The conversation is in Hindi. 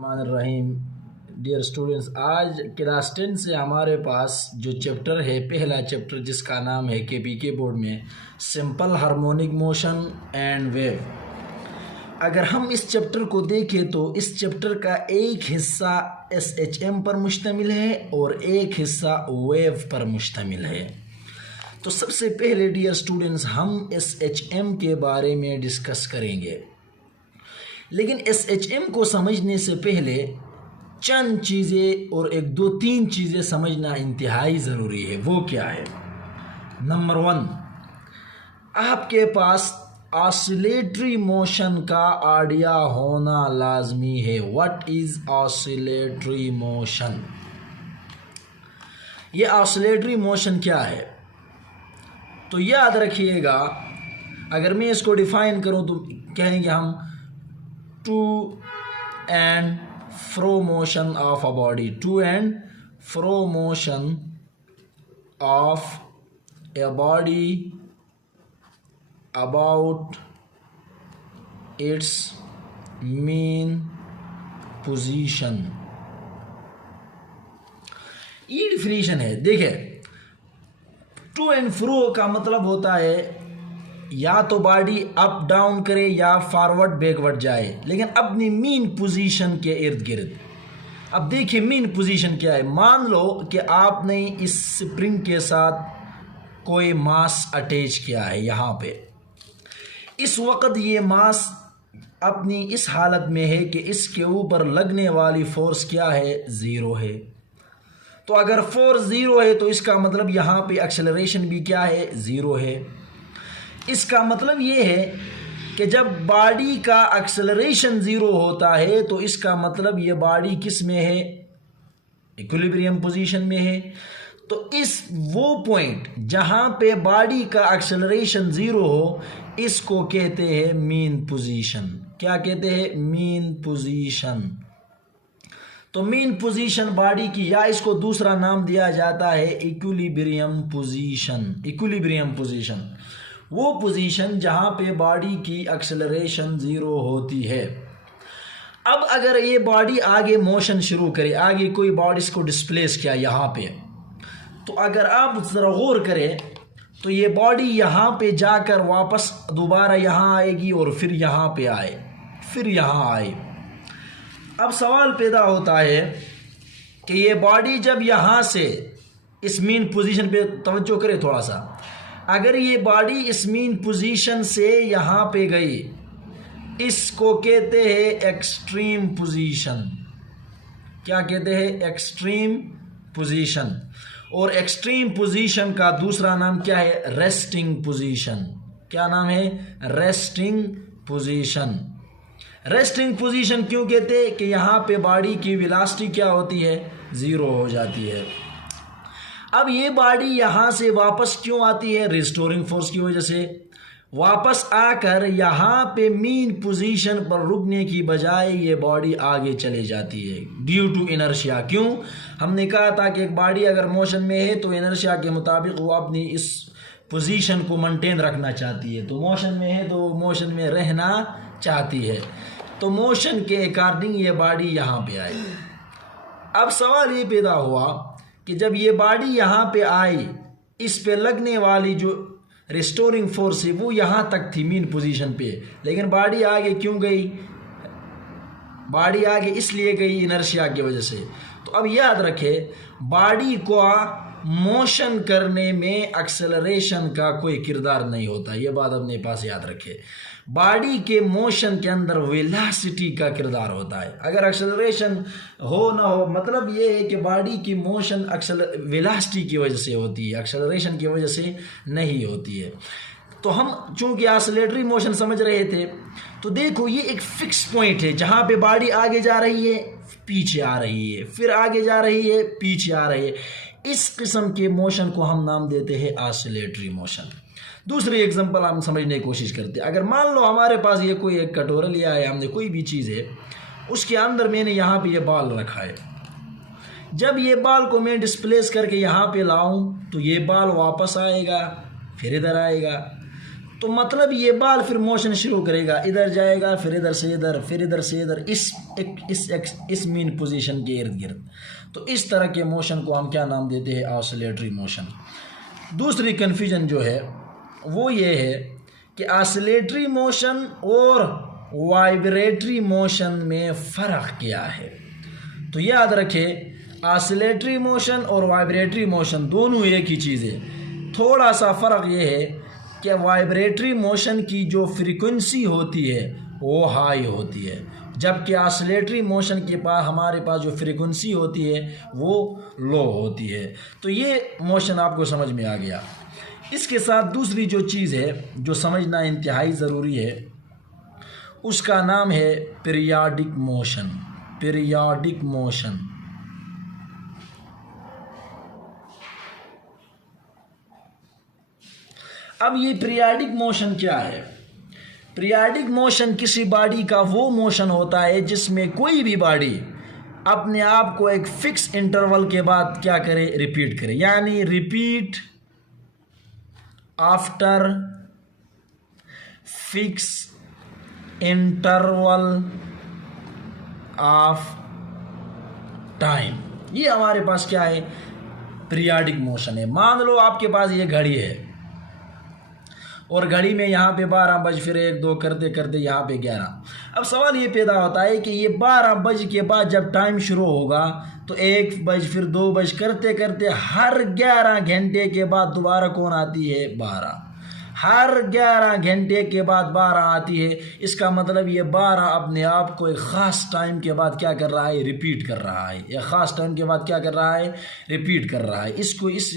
रहीम। डियर स्टूडेंट्स, आज क्लास 10 से हमारे पास जो चैप्टर है, पहला चैप्टर जिसका नाम है केपीके बोर्ड में simple harmonic motion and wave. अगर हम इस चैप्टर को देखें तो इस चैप्टर का एक हिस्सा एसएचएम पर मुश्तमिल है और एक हिस्सा वेव पर मुश्तमिल है। तो सबसे पहले डियर स्टूडेंट्स हम एसएचएम के बारे में डिस्कस करेंगे, लेकिन एसएचएम को समझने से पहले चंद चीज़ें और एक दो तीन चीज़ें समझना इंतहाई ज़रूरी है। वो क्या है? नंबर 1, आपके पास ऑसिलेटरी मोशन का आइडिया होना लाजमी है। What is oscillatory motion? ये ऑसिलेटरी मोशन क्या है? तो याद रखिएगा, अगर मैं इसको डिफाइन करूं तो कहेंगे हम to and fro motion of a body, to and fro motion of a body about its mean position. ये डिफिनीशन है। देखिए, टू एंड फ्रो का मतलब होता है या तो बॉडी अप डाउन करे या फॉरवर्ड बैकवर्ड जाए, लेकिन अपनी मेन पोजीशन के इर्द गिर्द। अब देखिए मेन पोजीशन क्या है। मान लो कि आपने इस स्प्रिंग के साथ कोई मास अटैच किया है यहाँ पे। इस वक्त ये मास अपनी इस हालत में है कि इसके ऊपर लगने वाली फोर्स क्या है? 0 है। तो अगर फोर्स 0 है तो इसका मतलब यहाँ पे एक्सेलरेशन भी क्या है? 0 है। इसका मतलब ये है कि जब बॉडी का एक्सेलरेशन 0 होता है तो इसका मतलब ये बॉडी किस में है? इक्विलिब्रियम पोजीशन में है। तो इस वो पॉइंट जहाँ पे बॉडी का एक्सेलरेशन 0 हो, इसको कहते हैं मीन पोजीशन। क्या कहते हैं? Mean position. तो मीन पोजीशन बॉडी की, या इसको दूसरा नाम दिया जाता है इक्विलिब्रियम पोजीशन। इक्विलिब्रियम पोजीशन वो पोजीशन जहाँ पे बॉडी की एक्सेलरेशन 0 होती है। अब अगर ये बॉडी आगे मोशन शुरू करे, आगे कोई बॉडी इसको डिस्प्लेस किया यहाँ पे, तो अगर आप ज़रा गौर करें तो ये बॉडी यहाँ पे जाकर वापस दोबारा यहाँ आएगी और फिर यहाँ पे आए, फिर यहाँ आए। अब सवाल पैदा होता है कि ये बॉडी जब यहाँ से इस मीन पोजीशन पे तवज्जो करे थोड़ा सा, अगर ये बॉडी इस मीन पोजीशन से यहाँ पे गई, इसको कहते हैं एक्सट्रीम पोजीशन। क्या कहते हैं? Extreme position. और एक्सट्रीम पोजीशन का दूसरा नाम क्या है? Resting position. क्या नाम है? Resting position. रेस्टिंग पोजीशन क्यों कहते हैं? कि यहाँ पे बॉडी की वेलोसिटी क्या होती है? 0 हो जाती है। अब ये बॉडी यहाँ से वापस क्यों आती है? रिस्टोरिंग फोर्स की वजह से। वापस आकर यहाँ पे मीन पोजीशन पर रुकने की बजाय ये बॉडी आगे चले जाती है ड्यू टू इनर्शिया। क्यों? हमने कहा था कि एक बॉडी अगर मोशन में है तो इनर्शिया के मुताबिक वो अपनी इस पोजीशन को मेंटेन रखना चाहती है। तो मोशन में है तो मोशन में रहना चाहती है, तो मोशन के अकॉर्डिंग ये बॉडी यहाँ पे आई। अब सवाल ये पैदा हुआ कि जब ये बॉडी यहाँ पे आई, इस पे लगने वाली जो रिस्टोरिंग फोर्स है वो यहाँ तक थी मीन पोजीशन पे, लेकिन बॉडी आगे क्यों गई? बॉडी आगे इसलिए गई इनर्शिया की वजह से। तो अब याद रखें, बॉडी को मोशन करने में एक्सेलरेशन का कोई किरदार नहीं होता। ये बात अपने पास याद रखें। बॉडी के मोशन के अंदर वेलोसिटी का किरदार होता है। अगर एक्सेलरेशन हो ना हो, मतलब ये है कि बॉडी की मोशन वेलोसिटी की वजह से होती है, एक्सेलरेशन की वजह से नहीं होती है। तो हम चूंकि ऑसिलेटरी मोशन समझ रहे थे, तो देखो ये एक फिक्स पॉइंट है जहाँ पे बॉडी आगे जा रही है, पीछे आ रही है, फिर आगे जा रही है, पीछे आ रही है। इस किस्म के मोशन को हम नाम देते हैं ऑसिलेटरी मोशन। दूसरी एग्जांपल हम समझने की कोशिश करते हैं। अगर मान लो हमारे पास ये कोई एक कटोरा लिया है, हमने कोई भी चीज़ है, उसके अंदर मैंने यहाँ पे ये बॉल रखा है। जब ये बॉल को मैं डिस्प्लेस करके यहाँ पे लाऊं तो ये बॉल वापस आएगा, फिर इधर आएगा। तो मतलब ये बाल फिर मोशन शुरू करेगा, इधर जाएगा, फिर इधर से इधर, फिर इधर से इधर, इस मीन पोजीशन के इर्द गिर्द। तो इस तरह के मोशन को हम क्या नाम देते हैं? Oscillatory motion. दूसरी कन्फ्यूजन जो है वो ये है कि ऑसिलेटरी मोशन और वाइब्रेटरी मोशन में फ़र्क क्या है। तो याद रखें, ऑसिलेटरी मोशन और वाइब्रेटरी मोशन दोनों एक ही चीज़ है। थोड़ा सा फ़र्क ये है कि वाइब्रेटरी मोशन की जो फ्रीक्वेंसी होती है वो हाई होती है, जबकि ऑसिलेटरी मोशन के पास हमारे पास जो फ्रीक्वेंसी होती है वो लो होती है। तो ये मोशन आपको समझ में आ गया। इसके साथ दूसरी जो चीज़ है जो समझना इंतहाई ज़रूरी है, उसका नाम है पीरियाडिक मोशन। Periodic motion. अब ये पीरियाडिक मोशन क्या है? पीरियाडिक मोशन किसी बॉडी का वो मोशन होता है जिसमें कोई भी बॉडी अपने आप को एक फिक्स इंटरवल के बाद क्या करे? रिपीट करे, यानी repeat after fix interval of time. ये हमारे पास क्या है? पीरियाडिक मोशन है। मान लो आपके पास ये घड़ी है और घड़ी में यहाँ पे 12 बज, फिर 1 2 करते करते यहाँ पे 11। अब सवाल ये पैदा होता है कि ये 12 बज के बाद जब टाइम शुरू होगा तो 1 बज, फिर 2 बज, करते करते हर 11 घंटे के बाद दोबारा कौन आती है? 12। हर 11 घंटे के बाद 12 आती है। इसका मतलब ये 12 अपने आप को एक ख़ास टाइम के बाद क्या कर रहा है? रिपीट कर रहा है। एक ख़ास टाइम के बाद क्या कर रहा है? रिपीट कर रहा है। इसको इस